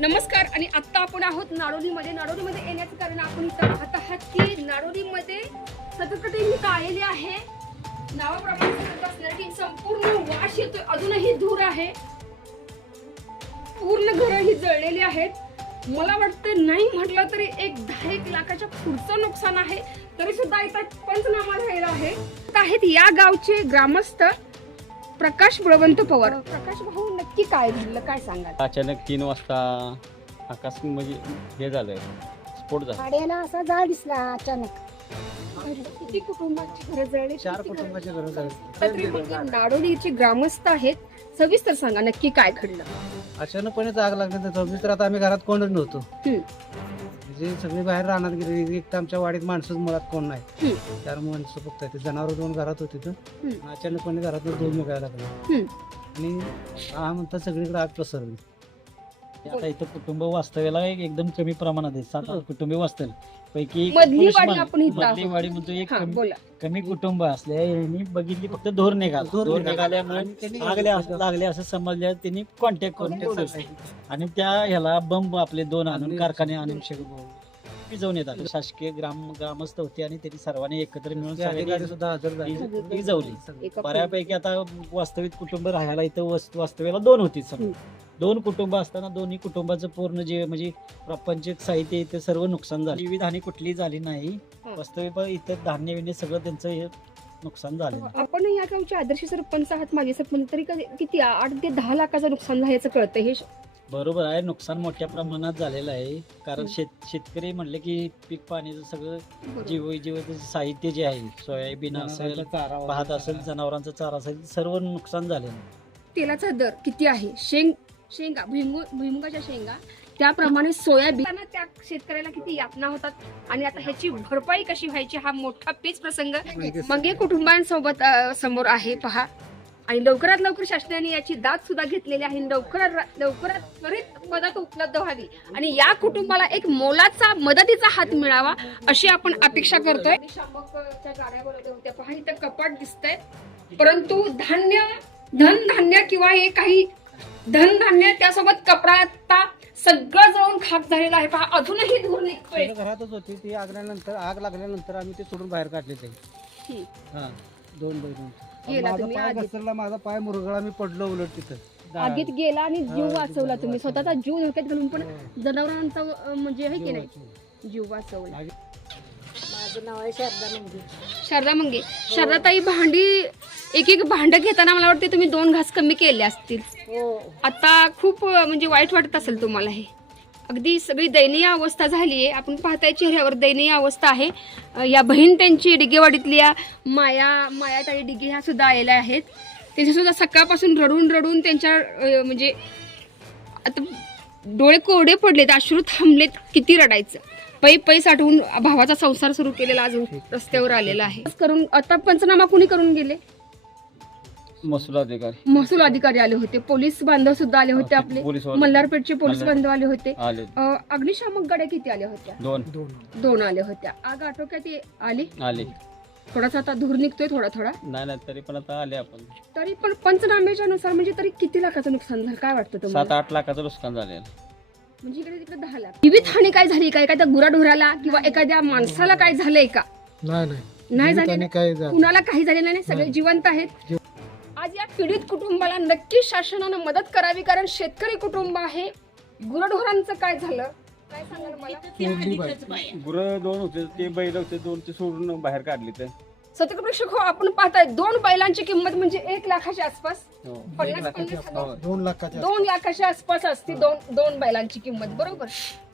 नमस्कार. आणि आता आपण आहोत नाडोलीमध्ये. नाडोलीमध्ये येण्याचं कारण आपण इथं पाहत आहात की नाडोलीमध्ये सततकडे मी आलेली आहे. नावाप्रमाणे सतत असणारी संपूर्ण वास येतोय. अजूनही धूर आहे. पूर्ण घरं ही जळलेली आहेत. मला वाटतं नाही म्हटलं तरी एक 10-1 लाखाच्या पुढचं नुकसान आहे. तरी सुद्धा इथं पंचनामा झालेला आहे. आहेत या गावचे ग्रामस्थ प्रकाश बळवंत पवार. प्रकाश भाऊ, नक्की काय घडलं, काय सांगाल? अचानक 3 वाजता आकाश म्हणजे हे झालं, स्फोट झाला. गाड्याला असा जाळ दिसला अचानक. किती कुटुंबाची घरं जळली? 4 कुटुंबाचे घरं जळली. तरी म्हणजे नाडोलीचे ग्रामस्थ आहेत. सविस्तर सांगा नक्की काय घडलं. अचानकपणे आग लागल्यानंतर तर आता आम्ही घरात कोणच नव्हतो. म्हणजे सगळी बाहेर राहणार गेली. एक तर आमच्या वाडीत माणसंच मुळात कोण नाही. 4 माणसं फक्त ते जनावर 2 घरात होते. तर अचानकपणे घरातून 2 निघायला लागले आणि हा म्हणतात सगळीकडे आग पसरली. आता इथं कुटुंब वास्तव्याला एकदम कमी प्रमाणात आहे. 7 कुटुंबे वास्तव्य पैकी मधली वाडी आपण इथं मधली वाडी म्हणतो एक हा, बोला. कमी कुटुंब असल्या यांनी बघितली, फक्त धोर निघाल्यामुळे लागले असं समजल्या. त्यांनी कॉन्टॅक्ट करून आणि त्या ह्याला बंब आपले 2 आणून कारखाने आणून विजवून येतात. शासकीय ग्रामस्थ होते आणि त्यांनी सर्वांनी एकत्र मिळून सगळ्यांनी विजवली. बऱ्यापैकी आता वास्तविक कुटुंब राहायला इथं वास्तव्याला 2 होती. 2 कुटुंब असताना दोन्ही कुटुंबाचं पूर्ण जे म्हणजे प्रापंचिक साहित्य इथे सर्व नुकसान झालं. जीवितहानी कुठली झाली नाही. वास्तविक इथं धान्य विणे सगळं त्यांचं हे नुकसान झालं. आपण या गावचे आदर्श सरपंच आहात, माजी सरपंच. तरी किती 8 ते 10 लाखाचं नुकसान झाल्याचं कळतं. हे बरोबर आहे. नुकसान मोठ्या प्रमाणात झालेलं आहे. कारण शेतकरी म्हणले की पीक पाण्याचं सगळं जीवाचं साहित्य जे आहे, सोयाबीन असेल, भात असेल, जनावरांचा चारा असेल, सर्व नुकसान झालेलं आहे. तेलाचा दर किती आहे? शेंगा भुईमुगाच्या शेंगा त्याप्रमाणे सोयाबीन, त्या शेतकऱ्याला किती यातना होतात आणि आता ह्याची भरपाई कशी व्हायची हा मोठा पेच प्रसंग मग हे कुटुंबांसोबत समोर आहे. पहा, आणि लवकरात लवकर शासनाने याची दाद सुद्धा घेतलेली आहे. लवकरात त्वरित मदत उपलब्ध व्हावी आणि या कुटुंबाला एक मोलाचा मदतीचा हात मिळावा अशी आपण अपेक्षा करतोय. गाड्या बोलवल्या होत्या. पहा, इथं कपाट दिसतंय, परंतु धनधान्य किंवा हे काही धनधान्य त्यासोबत कपडा आता सगळं जळून खाक झालेलं आहे. पहा, अजूनही धूर निघतोय. घरातच होती ती. आग लागल्यानंतर आम्ही ते सोडून बाहेर काढले. ते 2 बैल माझा पाय मुरगळा. मी पडलो उलट तिथं. आगीत गेला आणि जीव वाचवला तुम्ही. स्वतःचा जीव धोक्यात घालून पण जनावरांचा म्हणजे आहे की नाही जीव वाचवला. माझं नाव आहे शारदा मंगे. शारदाताई, भांडी एक भांड घेताना मला वाटते तुम्ही 2 घास कमी केले असतील. आता खूप म्हणजे वाईट वाटत असेल तुम्हाला. हे अगदी सगळी दयनीय अवस्था झाली आहे. आपण पाहताय चेहऱ्यावर दयनीय अवस्था आहे. या बहीण त्यांची डिगेवाडीतल्या मायाताई डिगे ह्या सुद्धा आलेल्या आहेत. त्यांच्या सुद्धा सकाळपासून रडून त्यांच्या म्हणजे आता डोळे कोरडे पडलेत, अश्रू थांबलेत. किती रडायचं. पै साठवून भावाचा संसार सुरू केलेला आज रस्त्यावर आलेला आहे. करून आता पंचनामा कुणी करून गेले? महसूल अधिकारी आले होते. पोलीस बांधव सुद्धा आले होते. आपले मल्हारपेठचे पोलीस बांधव आले होते. अग्निशामक गाड्या किती आल्या होत्या? 2 आल्या होत्या. आग आटोक्यात आली. थोडासा आता धूर निघतोय थोडा नाही तरी पण आता आले आपण. तरी पण पंचनाम्याच्या नुसार म्हणजे तरी किती लाखाचं नुकसान झालं काय वाटतं तुम्हाला? 7-8 लाखाचं नुकसान झालेलं. म्हणजे इकडे तिकडे 10 लाख. जीवितहानी काय झाली का? एखाद्या गुराढोराला किंवा एखाद्या माणसाला काय झालंय का? नाही झाले. कुणाला काही झालेलं नाही. सगळे जिवंत आहेत. आज या पीडित कुटुंबाला नक्की शासनानं मदत करावी. कारण शेतकरी कुटुंब आहे. गुराढोरांचं काय झालं काय सांगाल मला? गुरं 2 होते, ते बैल होते 2, ते सोडून बाहेर काढले. ते सतत प्रेक्षक हो, आपण पाहताय 2 बैलांची किंमत म्हणजे 1 लाखाच्या आसपास. 2 लाखाच्या आसपास असते 2 बैलांची किंमत. बरोबर.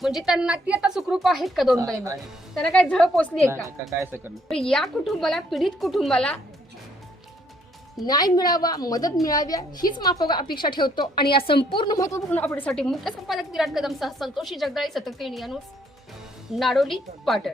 म्हणजे त्यांना ती आता सुखरूप आहेत का 2 बैल? त्यांना काय झळ पोचली आहे का? काय या कुटुंबाला, पीडित कुटुंबाला न्याय मिळावा, मदत मिळावी हीच माफक अपेक्षा ठेवतो. आणि या संपूर्ण महत्वपूर्ण अपडेटसाठी मुख्य संपादक विराट कदमसह संतोषी जगदाळे, सतत न्यूज, नाडोली, पाटण.